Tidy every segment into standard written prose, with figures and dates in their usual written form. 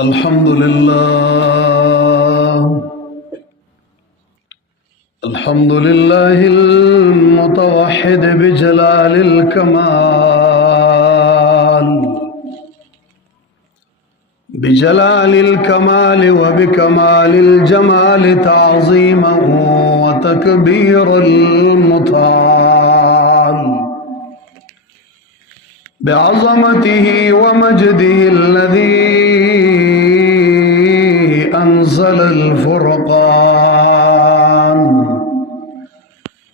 الحمد لله. الحمد لله المتوحد بجلال الكمال، بجلال الكمال وبكمال الجمال تعظيما وتكبير المتعال، بعظمته ومجده الذي أنزل الفرقان،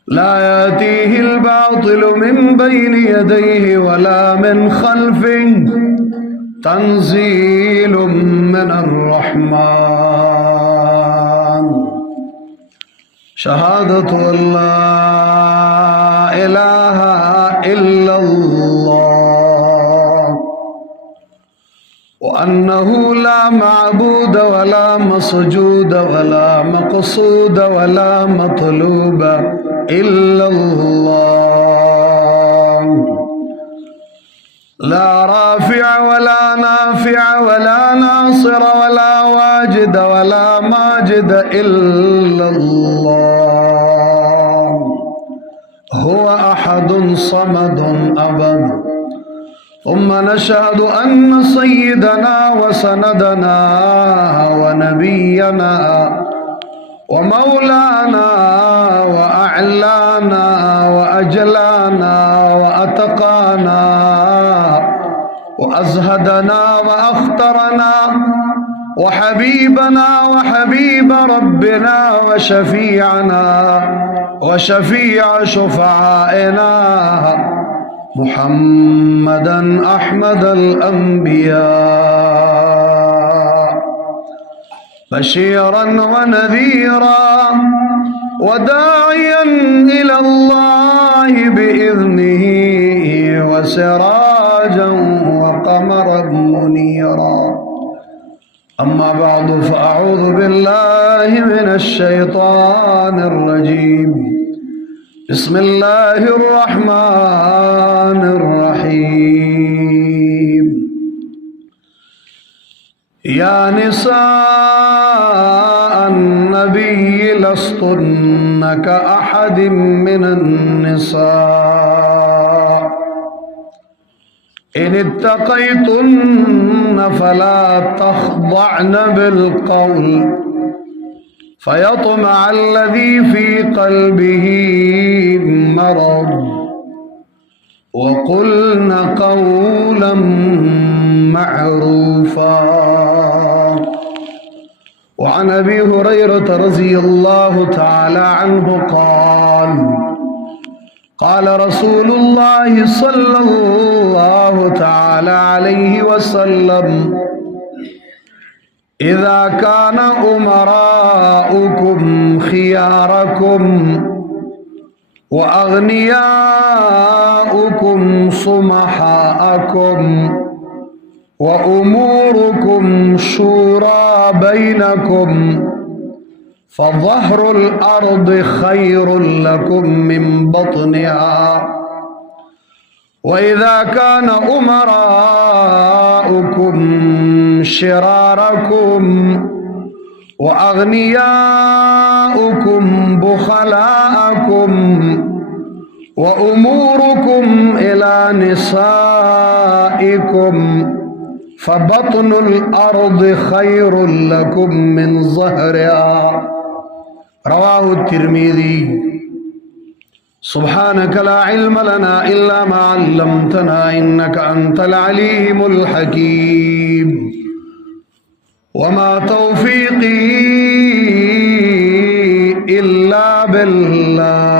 لا يأتيه الباطل من بين يديه ولا من خلفه، تنزيل من الرحمن. شهادة أن لا إله إلا الله، وأنه لا معبود ولا مسجود ولا مقصود ولا مطلوب إلا الله، لا رافع ولا نافع ولا ناصر ولا واجد ولا ماجد إلا الله، هو أحد صمد أبد. ثم نشهد أن سيدنا وسندنا ونبينا ومولانا وأعلانا وأجلانا وأتقانا وأزهدنا وأخترنا وحبيبنا وحبيب ربنا وشفيعنا وشفيع شفعائنا محمدا أحمد الأنبياء، بشيرا ونذيرا وداعيا إلى الله بإذنه وسراجا وقمرا منيرا. أما بعد، فأعوذ بالله من الشيطان الرجيم. بسم الله الرحمن الرحيم. يا نساء النبي لستن كأحد من النساء إن اتقيتن فلا تخضعن بالقول فيطمع الذي في قلبه مرض، وقلن قولا معروفا. وعن أبي هريرة رضي الله تعالى عنه قال: قال رسول الله صلى الله تعالى عليه وسلم: إذا كان أمراؤكم خياركم وأغنياؤكم صمحاءكم وأموركم شورى بينكم فظهر الأرض خير لكم من بطنها. وإذا كان أمراؤكم شراركم وأغنياؤكم بخلاءكم وأموركم إلى نسائكم فبطن الأرض خير لكم من ظهرها. رواه الترمذي. سبحانك لا علم لنا إلا ما علمتنا إنك أنت العليم الحكيم. وما توفيقي إلا بالله،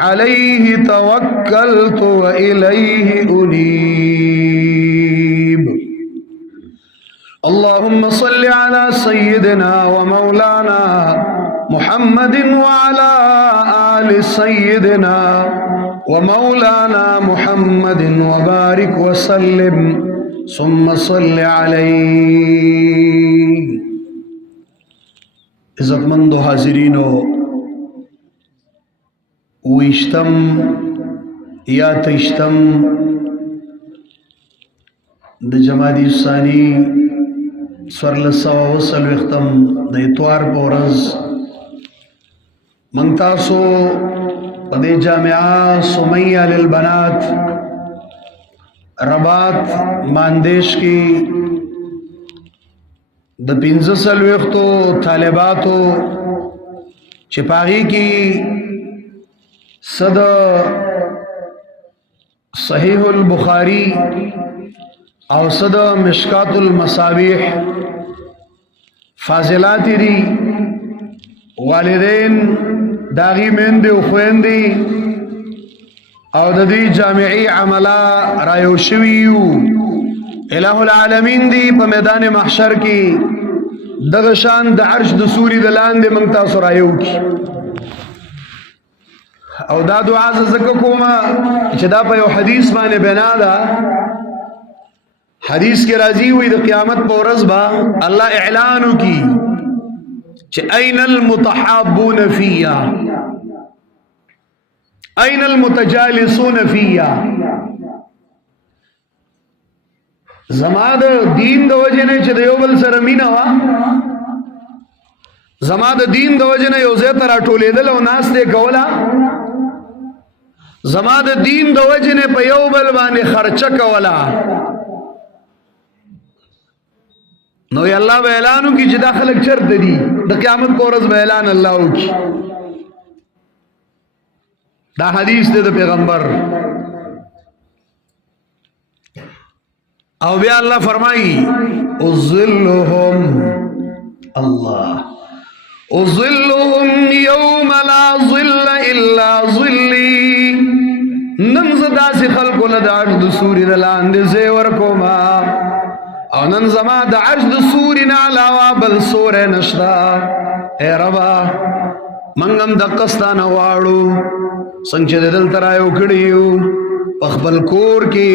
عليه توكلت وإليه أنيب. اللهم صل على سيدنا ومولانا محمد وعلى آل سيدنا ومولانا محمد وبارك وسلم ثم صل عليه. عزتمند حاضرین ویشتم یا تیشتم د جمادی الثانی سورلسوا وسلوختم د اتوار پورز من تاسو په دې جامعه سمیہ للبنات رباط ماندیش کی د 15 طالباتو چپاغی کی صد صحیح البخاری او صد مشکات المصابیح فاضلات دی والدین داغی میندی و خویندی او د دې جامعي عملا رایو شویو الہ العالمین دی په میدان محشر کې دغه شان د عرش د سوري د لاندې موږ تاسو رایو کی او دا دعا زکه کومه چې دا په یو حدیث باندې بنا ده حدیث کې راځي وي د قیامت په ورځ با الله اعلان وکي چې اين المتحابون فيها اين المتجالسون فيها زما د دین د وجه نه چې د یو بل سره مینا وا زما د دین د وجه نه یو ځای ته راټولېدل او ناس دې کوله زما د دین د وجه نه په یو بل باندې خرچه کوله نو ی الله به اعلانو کی چې دا خلک چرته دي د قیامت په ورځ به اعلان الله وکي دا حدیث دی د پیغمبر او بیا الله فرمایي اظلهم الله اظلهم يوم لا ظل الا ظلي نن زدا سي خلق له د عرش د سوري د لاندې زیور کوما او نن زما د عرش د سوري نه علاوه بل سورې نشتا اے ربا منګم د قستانه واړو څنګه دل ترایو کړیو په خپل کور کې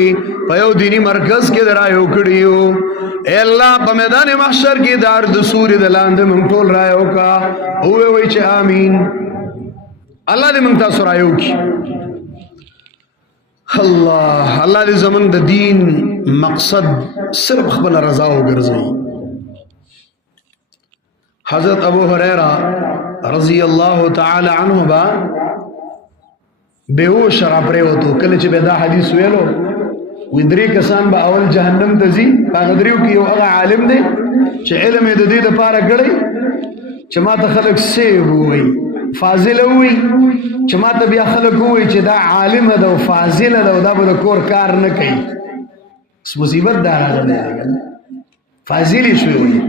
په یو دینی مرکز کې درایو کړیو اے الله په میدان محشر کې د عرش د سوري د لاندې مونږ ټول رایو کا او وی چې امين الله دې مونږ تاسو رایو کی الله دې زمونږ د دین مقصد صرف خپل رضا وګرځي حضرت ابو هريره رضی الله تعالی عنہ با بیهوش را پریوتو کله چې به دا حدیث ویلو وې درې کسان به اول جهنم ته ځي هغه دریو کې یو هغه عالم دی چې علم یې د دې لپاره کړی چې ما ته خلک سیب وي فاضل وي چې ما ته بیا خلک وي چې دا عالم ده او فاضل ده او دا به کور کار نه کوي مصیبت دا راغلی فاضل شوی وي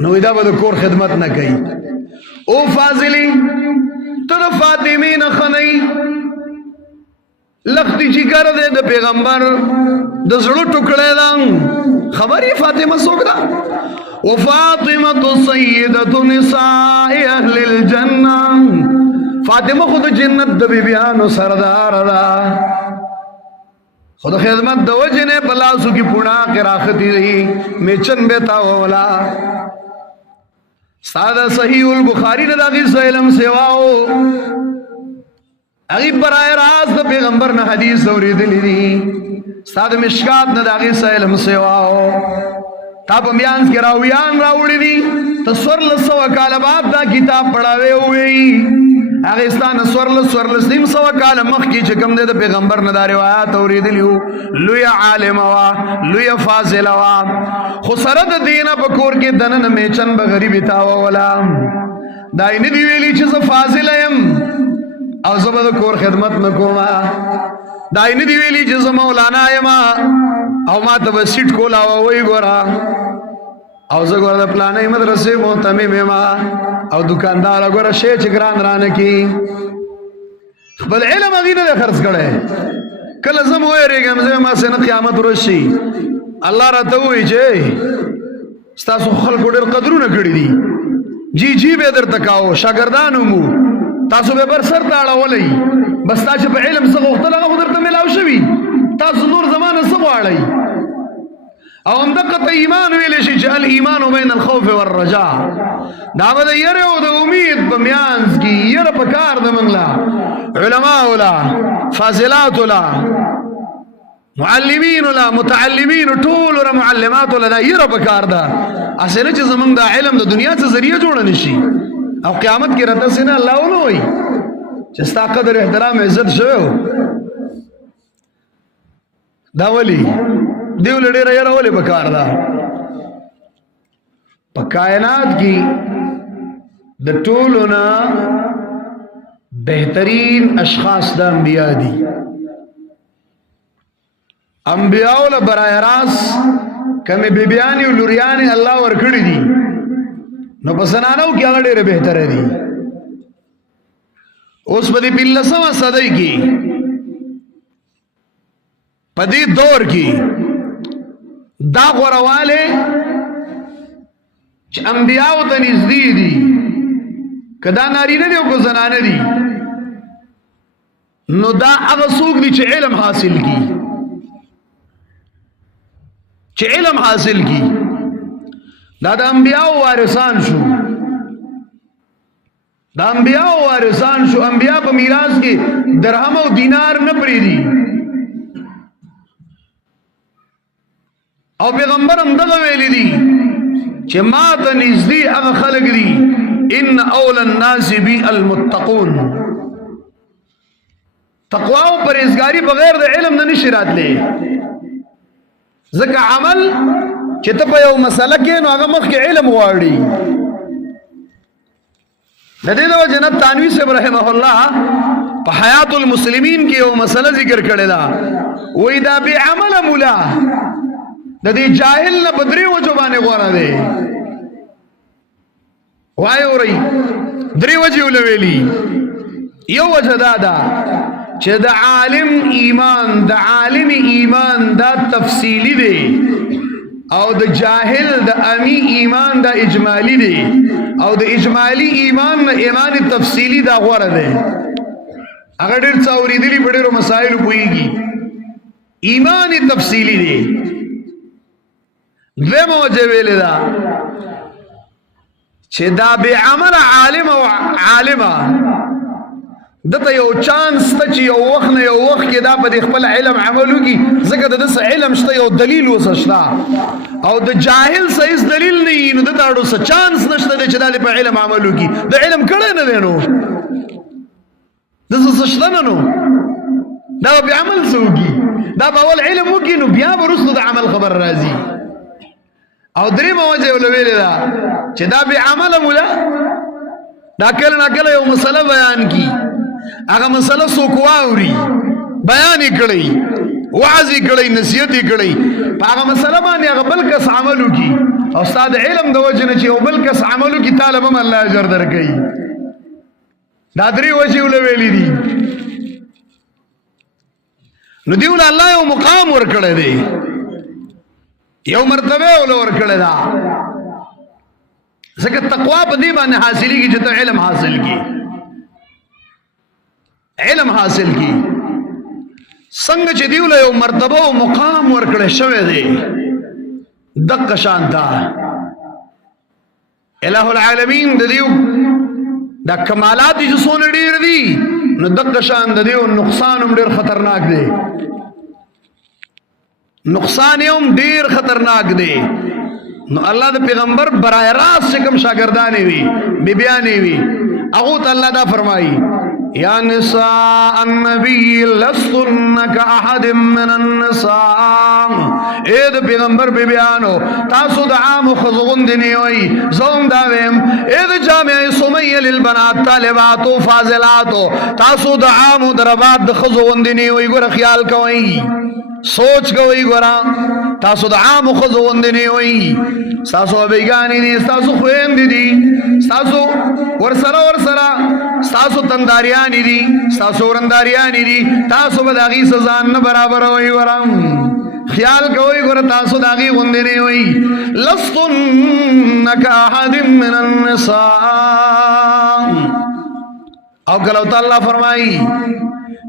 نو دا به کور خدمت نه کوي او فاضلی ته فاطمه نه خنۍ لختی جگر دے د پیغمبر د زړه ټوکړه ده خبري فاطمه څوک ده وفاطمه سیدة نساء اهل الجنه فاطمه خود جنت د بیبیانو سردار ده خود خدمت د وجنه بلاسو کی پونا کې راختی رہی میچن بیتا ولا ساده صحیح البخاری نے داغی علم سیواو اغیب برای راست دا پیغمبر نا حدیث اوریدلی دی ساده مشکات نا داغی علم سیواو تا پا میانس کے راویان راوڑی دی تصور لسو کال باب دا کتاب پڑھاوے ہوئی اغیستان سورلس نیم سو کال مخ کی چکم دے دا پیغمبر نا دا روایات اوریدلیو لوی عالم وا لوی فاضل وا خسرد دینا پکور کے دنن میچن بغریبی تاوا ولا دائی ندی ویلی چیز فاضل ایم او زبا دا کور خدمت نکوما دائی ندی ویلی چیز مولانا ایما او ما تبا سیٹ کولا وی گورا او زه ګوره د پلانې مدرسې محتمم یم او دکاندار ګوره شی چې ګران رانه کی خپل علم هغې نه دی خرڅ کړی کله زه م ویرېږم زه ما سه نه قیامت ورشي الله راته ووایي چې ستاسو خلکو ډېر قدرونه کړي دي جی به درته کاوه شاګردانو مو تاسو به بر سر ته اړولی بس تا چې په علم څه غوښتل هغه خو درته میلاو شوي تاسو نور زمانه څه غواړئ او همدقه ایمان ویلی شي چې الایمان بین الخوف والرجاء دا به د یرې او د امید په میانځ کې یره په کار د موږ له علماو له فاضلاتو له معلمین ولا متعلمین ټول ور معلمات ولا دایره پکار ده اسنه چې زمونږ د علم د دنیا څخه ذریعہ جوړ نشي او قیامت کې راته سينه الله ولوي چې ستا قدر احترام عزت شوی دا ولی دیو لړې را ولې پکار ده په کائنات کې د ټولو نه بهترین اشخاص د انبیاء دي انبیاء له برای راس کمه بیبیانی او لوریانی الله ورکړي دي نو پسنانو کې هغه ډېر بهتر دي اوس په دې 15 صدۍ کې په دې دور کې دا غورواله چې انبیاء ته نږدې دي کدا نارینه دي او کو زنانه دي نو دا هغه څوک دي چې علم حاصل کی دا د انبیاء وارثان شو انبیاء په میراث کې درهم او دینار نه پریدي او پیغمبر هم دغه ویلي دي چې ما ته نږدې هغه خلک دي ان اولى الناس بي المتقون تقوا او پرهیزګاری بغیر د علم نه نشي راتلی ځکه عمل چې ته په یو مسله کې نو هغه مخکې علم غواړي د دې د وجه نه تانوی صاحب رحمه الله په حیات المسلمین کې یو مسله ذکر کړې ده وې دا به عمل مولا د دې جاهل نه بدري وجو باندې غوړه ده وای اوري درې وجه ولویلی یو وجه دا چې د عالم ایمان دا تفصیلی دی او د جاهل د امی ایمان دا اجمالی دی او د اجمالی ایمان تفصیلی دا غوړه دی هغه ډېر څه اوریدلی په ډېرو مسایلو پوهیږي ایمان تفصیلی دی دویمه وجه ویلې ده چې دا به عمل عالم او عالمه دته یو چانس ته چې یو وخت کې دا په خپل علم عملو کې ځکه د علم شته یو دلیل وسشتا او د جاهل صحیح دلیل نه نو دته اړو څه چانس نشته چې دا په علم عملو کې د علم کړه نه دینو د څه شته نو دا به عمل سوګي دا به ول علم وکي نو بیا ورسره د عمل خبر راځي او درې موجه ولویل دا چې دا به عمل مولا دا کله یو مسله بیان کی هغه مسله څوک واوري بیان کړي وعظ کړي نصیحت کړي هغه مسله باندې هغه بل کس عمل وکي او استاد علم د وجه نه چې یو بل کس عمل وکي طالب هم الله اجر درکړي دا درې وجه ولویل دي نو دیول الله یو مقام ورکړی دی یو مرتبه ولور کړی دا ځکه تقوا په دې باندې حاصلېږي چې ته علم حاصل کی څنګه چې دیول یو مرتبه او مقام ورکړی شوی دی دغه شانتا الہ العالمین د دیو دا کمالات چې څونه ډیر دي نو دغه شان د دیو نقصان هم ډیر خطرناک دی نو الله د پیغمبر برای راست کوم شاګردانې وي بیبیانې وي هغه ته الله دا فرمایي یا نساء النبی لستن کاحد من النساء اے د پیغمبر بیبیانو تاسو د عام خزغون دی وي زوم دا ویم اے د جامع سمیه للبنات طالبات او فاضلات تاسو د عام دربات د خزغون دی وي ګور خیال کوئ سوچ کوي ګورا تاسو د عام خزو وندنی وي تاسو بیگانی دي تاسو خويند دي تاسو ورسره تاسو تنداریان دي تاسو ورنداریان دي تاسو به داغي سزا نه برابر وي ورم خیال کوي ګور تاسو داغي وندنی وي لستن كاحد من النساء او کله تعالی فرمایي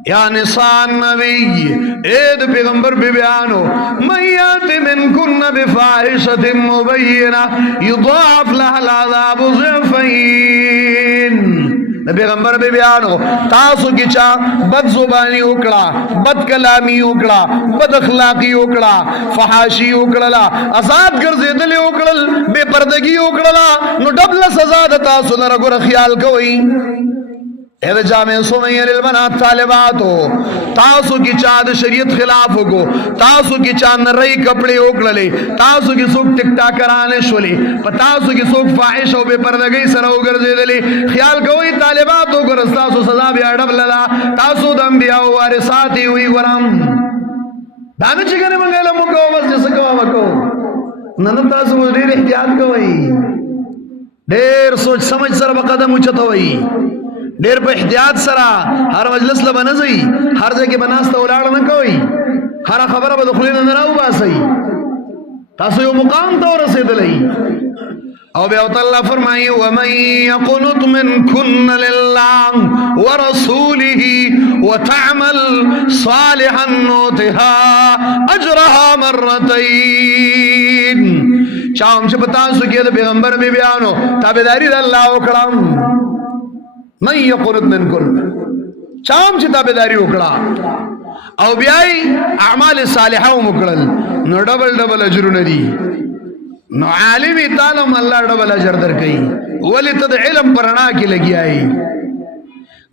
یا نساء النبی اے د پیغمبر بیبیانو میات من کن بفاحشة مبینہ یضاعف لها العذاب ضعفین د پیغمبر به بیانو تاسو کې چا بد زبانی وکړه بد کلامی وکړه بد اخلاقی وکړه فحاشی وکړه آزاد ګرځیدل وکړل بے پردگی وکړه نو ډبل سزا د تاسو نه ګور خیال کوئ اے جامع سمیر البنات طالباتو تاسو کی چا د شریعت خلاف کو تاسو کی چا نری کپڑے وکړلې تاسو کی څوک ټیک ټاکرانه شولې په تاسو کی څوک فاحش او بے پردګۍ سره وګرځیدلې خیال کوئ طالباتو ګور تاسو سزا بیا ډبل تاسو د انبیاء وارثات وي ورم دا نه چې ګره مونږ له موږ بس څه کوو وکړو نن تاسو ډېر احتیاط کوئ ډېر سوچ سمجھ سره په قدم اوچتوئ ډېر په احتیاط سره هر مجلس له بنځي هر ځای کې بناسته ولاړ نه کوي هر خبره به دخلین نه راو باسي تاسو یو مقام ته ورسېدلې او بیا الله فرمایي ومن يقنط منكن لله ورسوله وتعمل صالحا نؤتها اجرها مرتين چاهم چې پتا سو کې د پیغمبر به بیانو تابعداري د الله وکړم من یقنط منکن چام چې تابعداري وکړه او بیاي اعمال صالحه وکړل نو ډبل اجرونه دي نو عالم تعالی الله ډبل اجر درکې ولی ته د علم پرانا کې لګیای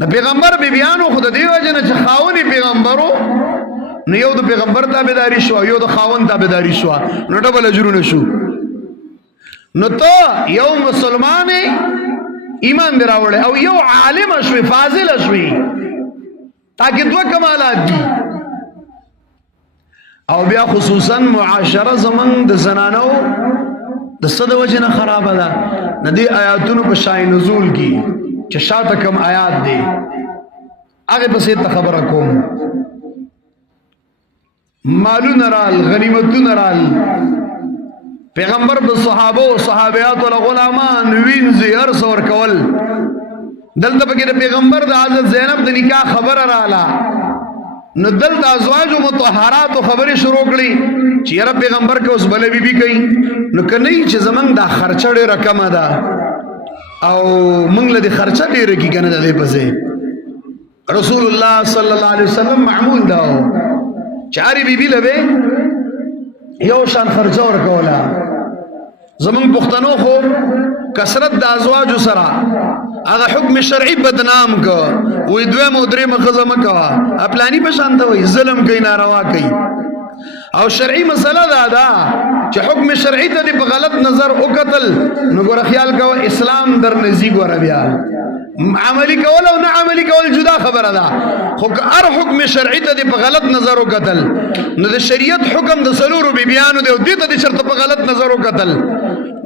د پیغمبر به بیانو خود دیو جن چې خاوني پیغمبرو نو یو د پیغمبر تابعداري شو یو د خاون تابعداري شو نو ډبل اجرونه شو نو ته یو مسلمان ایمان دی راوړی او یو عالم شوی فاضل شوی تاکہ دو کمالات دي او بیا خصوصا معاشره زمن د زنانو د صد وجنه خراب ده ندی آیاتونو په شای نزول کی چې شاته کم آیات دي هغه پسې ته خبره کوم مالون رال غنیمتون رال پیغمبر د صحابه او صحابيات او غلامان وینځي ارس ور کول دلته پکې د پیغمبر د حضرت زینب د نکاح خبر رااله نو دلته ازواج مطهرات خبره شروع کړي چې یاره پیغمبر کې اوس بلې بیبي کوي نو کني چې زمنګ دا خرچه ډېره رقم ده او موږ له دې خرچه ډېره کې کنه ده پسې رسول الله صلی الله علیه وسلم معمول دا چاري بیبي لبه یو شان خرچه ور کوله زمون پښتنو خو کثرت د ازواج سره هغه حکم شرعي بدنام کو وې دوه مودري مخزمه کا خپلانی په شان ته وې ظلم کوي ناروا کوي او شرعي مسله دا چې حکم شرعي ته په غلط نظر او قتل نو ګور خیال کو اسلام در نزي ګور بیا عملی کول او نه عملی کول جدا خبره ده خو هر حکم شرعي ته په غلط نظر او قتل نو د شریعت حکم د سلورو بیانو دی او دې ته شرط په غلط نظر او قتل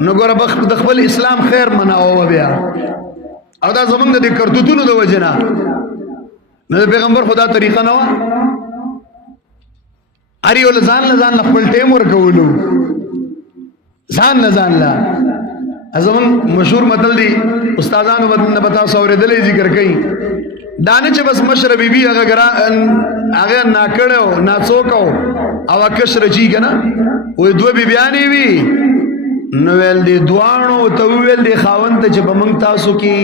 نو ګور د خپل اسلام خیر مناوه بیا او دا زمونږ د کرتوتونو د وجنه نو د پیغمبر خدا طریقه نه و اریو لزان خپل ټیم ورکولو ځان لا ازمن مشهور متل دی استادانو بدن بتا سوریدلې ذکر کړي دانه چې بس مشر بیبي هغه ناکړو ناڅوکو او کشر چی کنه وې دوه بیبيانی وی نو ول دي دوانو ته ویل دي خاوند ته چې بمنګ تاسو کې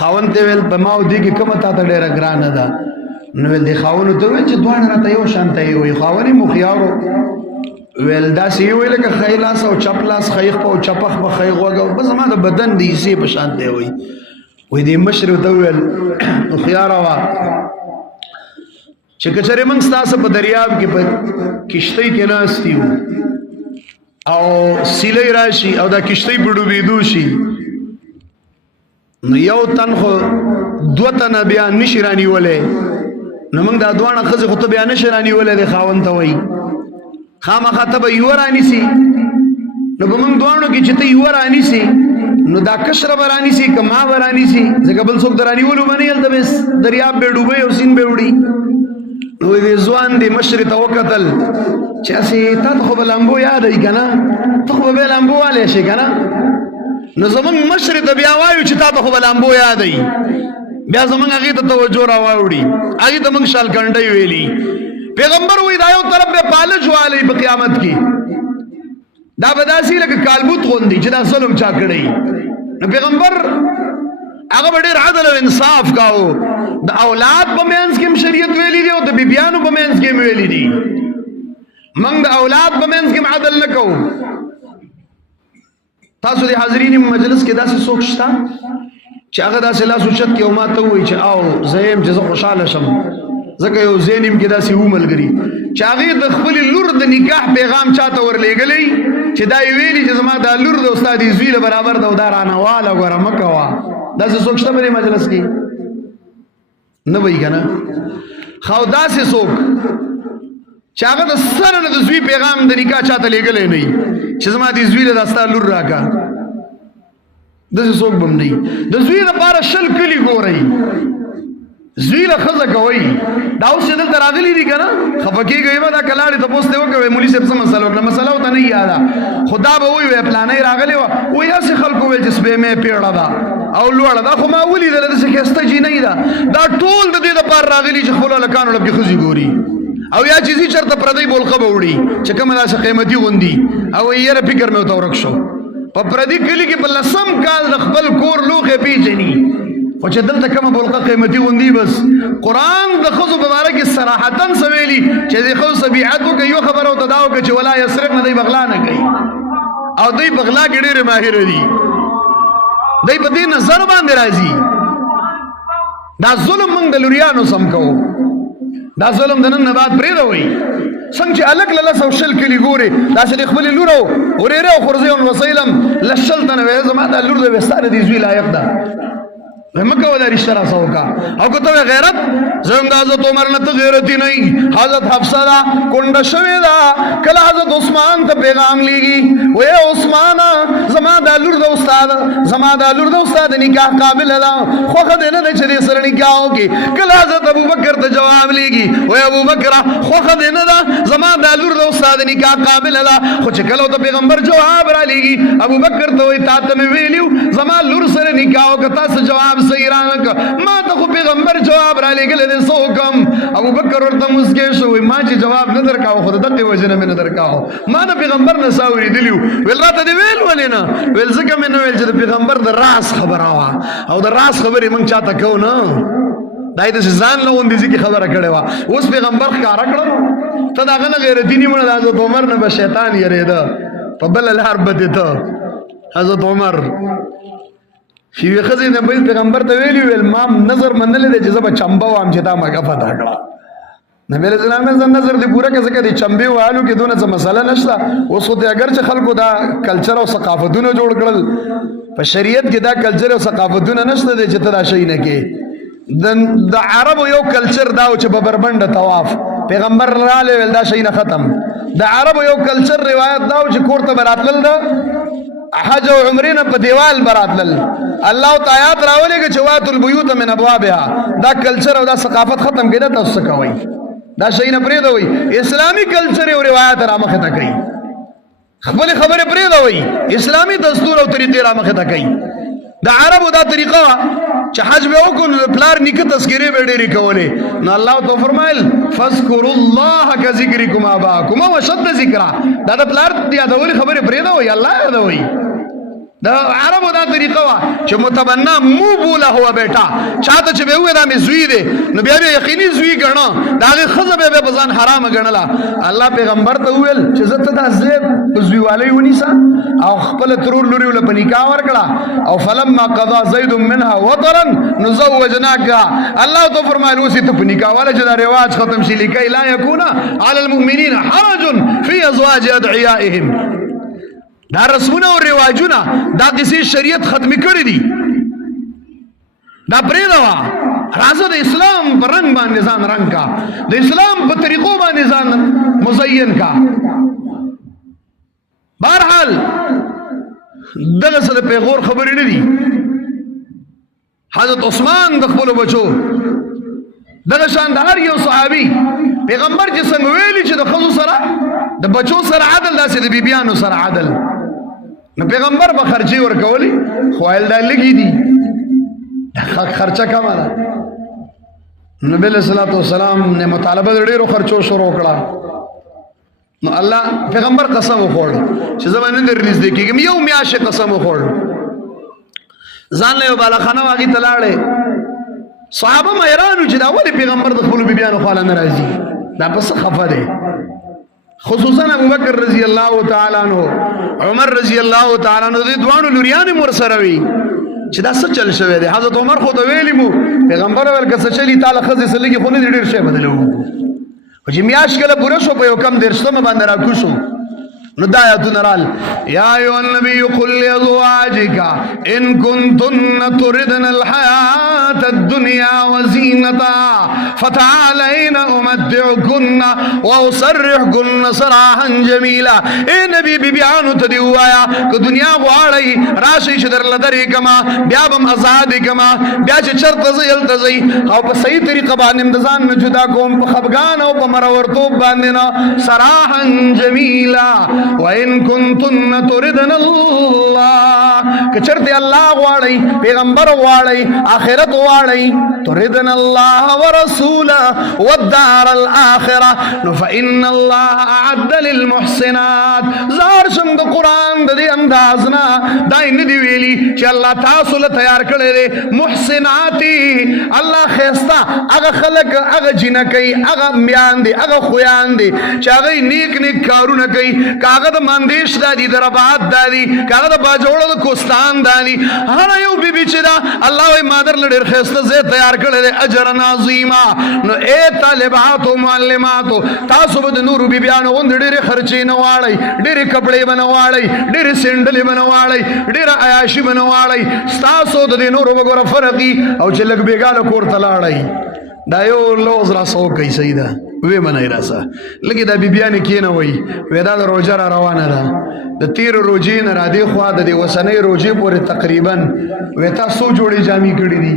خاوند ته ویل بماو دي کې کومه تا ته ډېر ګرانه ده نو ول دي خاوند ته ویل چې دوان راته یو شانته وي خاوني مخيارو ویل دا سی ویل که خیلاس او چپلاس خیخ په چپخ په خیغ وګو بس ما د بدن دی سی په شان دی وي دې مشر ته ویل او خيار وا چې کچره موږ تاسو په دریاب کې په کشتۍ کې ناستیو او سیلې راشي او دا کشتۍ په ډوبېدو شي نو یو تن خو دوه تن بیا نشي رانیولې نو موږ دا دوانه خزه خو ته بیا نشي رانیولې د خاوند ته وای خامخا ته به یو رانیسي نو به موږ دوانو کې چې ته یو رانیسي نو دا کشر به رانیسي که ما به رانیسي ځکه بل څوک د رانیولو به نه هلته به دریاب به ډوبوي او سیند به وړي نو دې ځوان دې مشر ته وکتل چې اسې تا ته خو به لامبو یادوي که نه ته خو به بیا لامبو والی شي که نه نو زمونږ مشر ته بیا وایو چې تا ته خو به لامبو یادوي بیا زمونږ هغې ته توجه راواوړي هغې ته موږ شال کنډۍ ویلي پیغمبر وی دا یو طرف به پالش والی په قیامت کې دا به داسې لکه کالبوت غوندي چې دا ظلم چا کړی نو پیغمبر هغه ډېر عدل او انصاف کاو د اولاد په منځ کې شریعت ویلي دی او د بیبیانو په منځ کې ویلي دی موږ د اولاد په منځ کې عدل نه کوو تاسو د حاضرین مجلس کې داسې څوک شته چې هغه داسې لاس اوچت کې او ما ته ووایي چې او زه یم چې زه خوشحاله شم ځکه یو ځین یم کې داسې و ملګري چې هغې د خپلې لور د نکاح پیغام چاته ورلېږلی چې دا یې ویلي چې زما دا لور د استاد زوی له برابر ده او دا رانه واله ګوره مه کوه داسې څوک شته په دې مجلس کې نه وایي که نه خو داسې څوک چې هغه د سره نه د زوی پیغام د نکاح چاته لېږلی نه وي چې زما دې زوی له دا ستا لور راکړه داسې څوک به هم نه وي د زوی لپاره شل کلي ګورئ زوی له ښځه کوئ دا اوس چې دلته راغلي دي که نه خفه کېږئ مه دا که لاړې تپوس ته وکړئ مولي صاحب څه مسله وکړه مسله ورته نه یاده خو دا به وایي پلانۍ راغلې وه وایي هسې خلکو ویل چې سپېمې پیړه ده او لوړه ده خو ما ولیدله داسې ښایسته جینۍ ده دا ټول د دې دپاره راغلي چې خپلو هلکانو له پکې ښځې ګوري او یا چې ځي چېرته پردی بولقه به وړي چې کومه داسې قیمتي غوندي او یاره فکر مې ورته ورک شو په پردي کلي کې په لسم کال د خپل کور لوښې پېژني خو چې دلته کومه بولقه قیمتي غوندي بس قرآن د ښځو په باره کې صراحتاً څه ویلي چې د ښځو طبیعت وکړي یو خبره ورته دا وکړه چې ولا یسرقن دی بغلا نه کوي او دوی بغلا کې ډېرې ماهره دي دوی په دې نظر باندې راځي دا ظلم موږ د لوریانو سم کوو دا ظلم د نن نه بعد پرېږدوئ څنګه چې الک له 100 کلي ګوري داسې د خپلې لور او ورېره او خورزۍ او وسیلم له 100 تنه وایي زما دا لور د ستا د دې زوی لایق ده مه کوه دا رشته راسه وکړه او که ته غیرت زه هم د حضرت عمر نه ته غیرتي نه یي حضرت حفصه ده کونډه شوې ده کله حضرت عثمان ته پیغام لیږي وایي عثمانه زما دا لور د استاد زما دا لور د استاد نکاح قابله ده خوښه دې نه ده چې دې سره نکاح وکړي کله حضرت ابوبکر ته جواب لیږي وایي ابوبکره خوښه دې نه ده زما دا لور د استاد نکاح قابله ده خو چې کله د پیغمبر جواب را لیږي ابوبکر ته وایي تا ته مې ویلي زما لور سره نکاح وکړه تاسو جواب صحیح رانک ما ته خو پیغمبر جواب را لېږلی دی څه وکړم ابوبکر ورته مسکی شو وایي ما چې جواب نه درکاو خو د دقې وجې نه مې نه درکاو ما د پیغمبر نه سا اورېدلي ویل راته دې ویل ولې نه ویل ځکه مې نه ویل چې د پیغمبر د راز خبره وه او د راز خبرې موږ چاته کوو نه دا یې داسې ځان له غوندې ځکې خبره کړې وه اوس پیغمبر ښکاره کړه ته د هغه نه غیرتي نیمه د حضرت عمر نه به شیطان یېرېده په بله لار به ته حضرت عمر یوې ښځې د پیغمبر ته ویلي ویل ما نظر منلی دی چې زه به چمبه وام چې دا مکه فتح کړه نبی علیه السلام زه نظر دې پوره کړه ځکه د چمبې والو کې دونه څه مسله نشته اوس خو اگر چې خلکو دا کلچر او ثقافتونه جوړ کړل په شریعت کې دا کلچر او ثقافتونه نشته دی چې ته دا شی نه کې د عربو یو کلچر دا و چې په بربنډه طواف پیغمبر راغلی ویل دا شی نه ختم د عربو یو کلچر روایت دا و چې کور ته به راتلل ده حج او عمرې نه په دیوال براتلل الله تعالی آیات راولېږي چې واتوا البیوت من ابوابها دا کلچر او دا ثقافت ختم کړه تاسو څه کوئ دا شی نه پرېږدوئ اسلامي کلچر او روایت را مخې ته کوي خپلې خبرې پرېږدوئ اسلامي دستور او طریقې را مخې ته کوي د عربو دا طریقه وه چې حج به وکړو نو د پلار نیکه تذکرې به ډېرې کولې نو الله ورته وفرمایل فاذکروا الله کذکرکم آباءکم او اشد ذکرا دا د پلار یادولې خبرې پرېږدوئ الله یادوئ د عربو دا طریقه وه چې متبنا مو بوله هو بیٹا چاته چې به ووایي دا مې زوی دی نو بیا به یقیني زوی ګڼه د هغې ښځه به په ځان حرامه ګڼله الله پیغمبر ته وویل چې زه ته دا زید په زویوالۍ ونیسه او خپله ترور لورې له په نکاح ورکړه او فلما قضا زید منها وطرا نو زوجناکها الله ته فرمایل اوس یې ته په نکاح واله چې دا رواج ختم شي لکۍ لا یکونه علی المؤمنین حرج فی ازواج ادعیائهم دا رسمونه او رواجونه دا کسی شریعت ختمی کړی دي دا پرېږده راځه د اسلام په رنګ باندې ځان رنګ کا د اسلام په طریقو باندې ځان مزین کا بهرحال دغه څه د پیغور خبرې نه دي حضرت عثمان د خپلو بچو دغه شان د هر یو صحابي پیغمبر چې څنګه ویلي چې د ښځو سره د بچو سره عدل داسې د بیبیانو سره عدل نو پیغمبر به خرچې ورکولې خو ویل دا لږې دي خرچه کمه ده نبی علیه الصلاة والسلام نه مطالبه د ډېرو خرچو شروع کړه نو الله پیغمبر قسم وخوړ چې زه به نه در نږدې کېږم یو میاشت قسم وخوړ ځان له بالخانه واغی تلاړې صحابه مېرانو چې دا ولې پیغمبر د خپل بیبيانو خاله ناراضي دا پس خفه ده خصوصا ابو بکر رضی الله تعالی عنہ عمر رضی الله تعالی عنہ د دوانو لوريان مر سره وي چې دا څه چل شوی دی حضرت عمر خو د ویلی مو پیغمبر ول کس چلی تعالی خزي سلګي خو نه ډیر شی بدلو او چې میاش کله پوره شو په یو کم درشتمه باندې راکوشو نداية نرال يا أيها النبي قل لأزواجك إن كنتن تردن الحياة الدنيا وزينتها فتعالين أمتعكن وأسرحكن سراحا جميلا اے نبی بیانو تدیوایا کہ دنیا غواړی راشي شدر لدری کما بیا بم آزاد کما بیا چې چرته زیل تزي او په صحیح طریقه باندې امتزان نه جدا کوم په خفغان او په مرورتوب باندې نه سراحا جميلا وَإِن كُنتُنَّ تُرِدْنَ اللَّهَ کچرتے اللہ غواړی پیغمبر غواړی آخرت غواړی تُرِدْنَ اللَّهَ وَرَسُولَهُ وَالدَّارَ الْآخِرَةَ فَإِنَّ اللَّهَ أَعَدَّ لِلْمُحْسِنَاتِ زار شم د قرآن د دې اندازنا دای نه دی ویلی چې الله تاسو له تیار کړی دی محسناتی الله خیستا هغه خلق هغه جنکی هغه میان دی هغه خویان دی چې هغه نیک نیک کارونه کوي کاغه د مندیش دادی د رباعت دادی کاغه د باجوړو د کوستان دادی هر یو بیبي چې دا الله وي مادر لډر خسته زه تیار کړل دي اجر عظیما نو اے طالبات او معلمات تاسو به د نور بیبيانو وند ډېر خرچې نه واړی ډېر کپڑے بنواړی ډېر سندلې بنواړی ډېر عیاشي بنواړی تاسو د نور وګوره فرقي او چې لګ بیګاله کور تلاړی دا یو لوز را سو کوي سیدا وې منای راسه لګي دا بیبيانې کینه وای وې دا روزه را روانه ده د تیر روزې نه را دی خو د وسنۍ روزې پورې تقریبا وې تاسو جوړې جامې کړې دي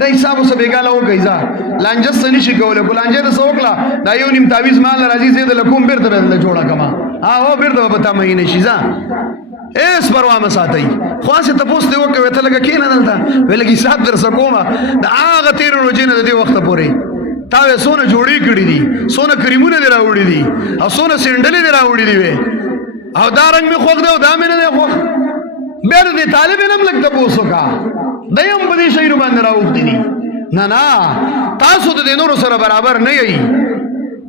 دا حساب اوس بیګاله وکړئ ځا لانجه سني شي کوله بلانجه د سوکلا دا یو نیم تعویز مال راځي زید لکوم بیرته بدل جوړه کما او بیرته پتا مې شي ځا ایس پروا مساتای خواسه تاسو دی وکوي ته لګه کینه دلته ولګي حساب در سکوما دا هغه تیر روزې نه د وخت پورې تا سونه جوړې کړې دي سونه کریمونه دی راوړې دي او سونه سندلې دی راوړې دي او دا رنگ می خوښ دی او دا مې نه خوښ بیر دې طالب علم لګ د پوسو کا دیم په دې شی باندې راوړې دي نه نه تاسو د نورو سره برابر نه یې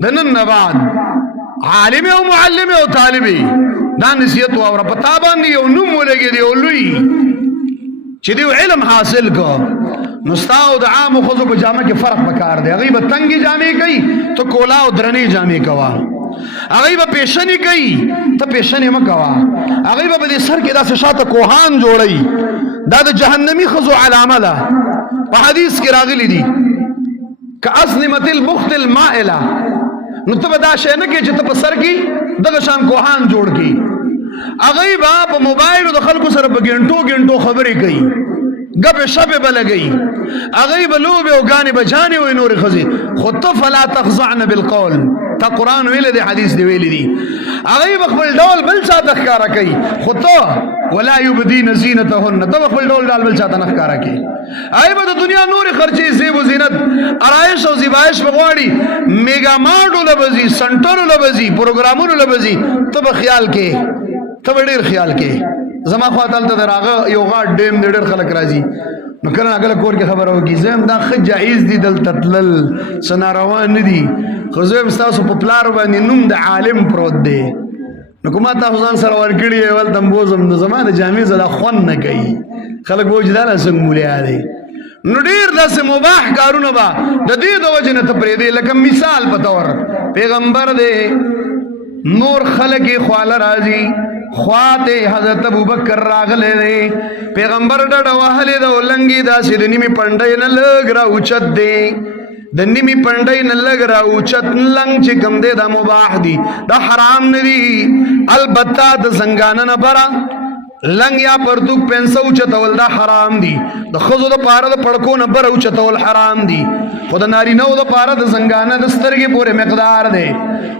دنن نه بعد عالم او معلم او طالبي دا نصیحت او پتا باندې یو نوم ولګي دی او لوی چې دی علم حاصل کو نستاو د عام خزو په جامه کې فرق وکړ دی غیبه تنګي جامې کوي ته کولا او درنې جامې کوا غیبه پیشنی کوي ته پیشنی مکوا غیبه په دې سر کې داسې شاته کوهان جوړي دا د جهنمی خزو علامه ده په حدیث کې راغلي دي کاسنمت البخت المائله نو ته دا شې نه کې چې ته په سر کې دغه شان کوهان جوړ کی غیبه په موبایل د خلکو سره په ګنټو خبرې کوي گپ شپ بلگئی اغیب لوب او گانے بجانے ہوئی نور خزی خود تو فلا تخضعن بالقول تا قرآن ویلے دے حدیث دے ویلے دی اغیب اقبل ڈول بل چاہتا اخکارا کئی خود تو ولا یبدین زینتهن تو اقبل ڈول ڈال بل چاہتا نخکارا کئی اغیب دا دنیا نور خرچی زیب و زینت ارائش و زیبائش بغواری میگا مارڈو لبزی سنٹرو لبزی پروگرامونو لبزی تو بخیال کے تو بڑیر خیال کے زما خواطل ته دراغه یو غاټ ډیم د ډېر خلک راځي نو کله هغه کور کې خبر اوږي زم دا خ جایز دي دل تتلل سناروا نه دي خو زم تاسو په پلار باندې نوم د عالم پروت دی نو کومه تاسو ځان سره ورګړي ول تمبوزم نو زمانه جامع زلا خون نه کوي خلک وجدان څنګه مولیا دي نو ډېر داسې مباح کارونه با د دې د وجه نه ته پرې دی لکه مثال په تور پیغمبر دی نور خلک خواله راځي خواته حضرت ابوبکر راغله دی پیغمبر ډډه وهلې د ولنګي داسې د نیمه پندای نه لګ را اوچت دی د نیمه پندای نه لګ را اوچت لنګ چې کوم دی دا مباح دی دا حرام نه دی البته د زنګانه نه برا لنګ یا پرتوک پنسو چتول دا حرام دی د خزو د پاره د پړکو نه بر او چتول حرام دی خود ناری نو د پاره د زنګانه د سترګې پورې مقدار دی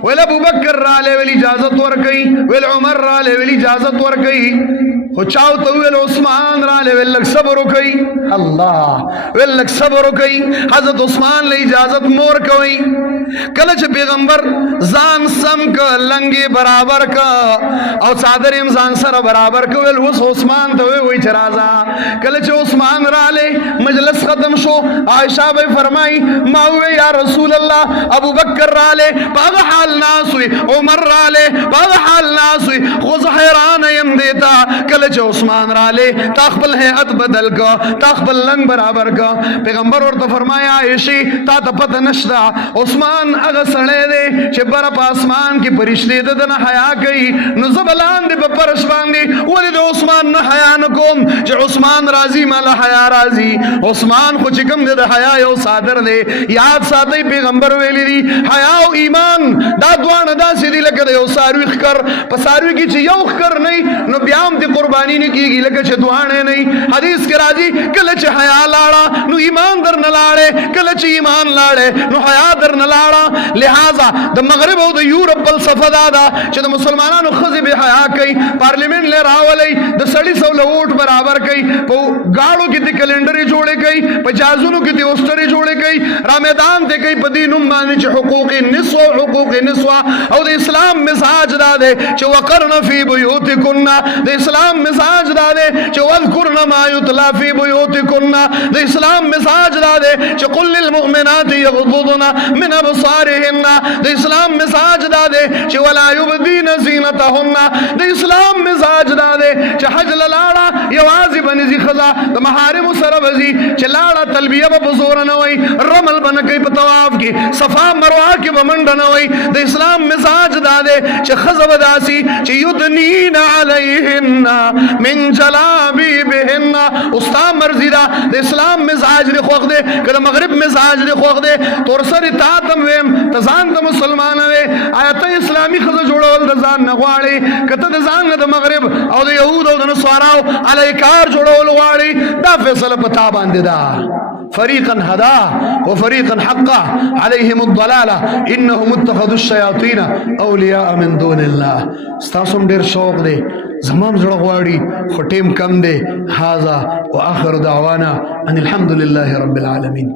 ول ابوبکر را له ویل اجازه ور کوي ول عمر را له ویل اجازه ور کوي خو چاو ته ویل عثمان را لې ویل لږ صبر وکئ الله ویل لږ صبر وکئ حضرت عثمان له اجازت مور کوي کله چې پیغمبر ځان سم ک لنګي برابر ک او څادر یې ځان سره برابر ک ویل اوس عثمان ته وی چې راځه کله چې عثمان را لې مجلس ختم شو عائشہ به فرمای ما وی یا رسول الله ابو بکر را لې په حال ناس وی عمر را لې په حال ناس وی خو زه حیران یم دیتا کله چې عثمان را لې تا خپل هيئت بدل ک تا خپل لنګ برابر ک پیغمبر ورته فرمایا عائشہ تا ته پته نشته عثمان هغه سړی دی چې بر په اسمان کې فرشتې د نه حیا کوي نو زبلان دی په پرش باندې ولې د عثمان نه حیا نه کوم چې عثمان راضي مال حیا راضي عثمان خو چې کوم دی د حیا یو صادر دی یاد ساتي پیغمبر ویلي دي حیا او ایمان دا دوه داسې دي لکه د یو ساروي خکر په ساروي کې چې یو خکر نه نو بیا هم د قرباني نه کیږي لکه چې دوه نه حدیث کې راځي کله چې حیا لاړه نو ایمان در نه لاړې کله چې ایمان لاړې نو حیا در نه لاړه لہذا د مغرب او د یورپ فلسفه دا ده چې د مسلمانانو ښځې بې حیا کوي پارلیمنت له راولي د سړي سو له ووټ برابر کوي په ګاړو کې د کلندرې جوړې کوي په جازونو کې د اوسترې جوړې کوي را میدان ته کوي په دې نوم باندې چې حقوق نسوه او د اسلام مزاج دا دی چې وقرن فی بیوتکن د اسلام مزاج دا دی چې واذکرن ما یتلی فی بیوتکن د اسلام مزاج دا دی چې قل للمؤمنات یغضضن من ابصارهن د اسلام مزاج دا دی چې ولا یبدین زینتهن د اسلام مزاج دا دی چې حج لاړه یوازې بنځي خلا د محارم سره وزي چې لاړه تلبیه په زور نه وای رمل بن کوي په طواف کې صفا مروه کې بمنډ نه وای د اسلام مزاج دا دی چې خزه وداسي چې یدنین علیهن من جلابیبهن استا مرزي دا د اسلام مزاج دی خوښ دی کله مغرب مزاج دی خوښ دی تور سره تا تم ویم ته ځان ته مسلمان وې آیت اسلامي خزه جوړول د ځان نه غواړي کته د ځان د مغرب او د يهود او د نصاراو الیکار جوړول غواړي دا فیصله پتا باندې دا فريقا هداه وفريقا حقه عليهم الضلاله انهم اتخذوا الشياطين اولياء من دون الله استاسم ډیر شوق دی زمام زړه غواړي خو ټیم کم دی هاذا واخر دعوانا ان الحمد لله رب العالمين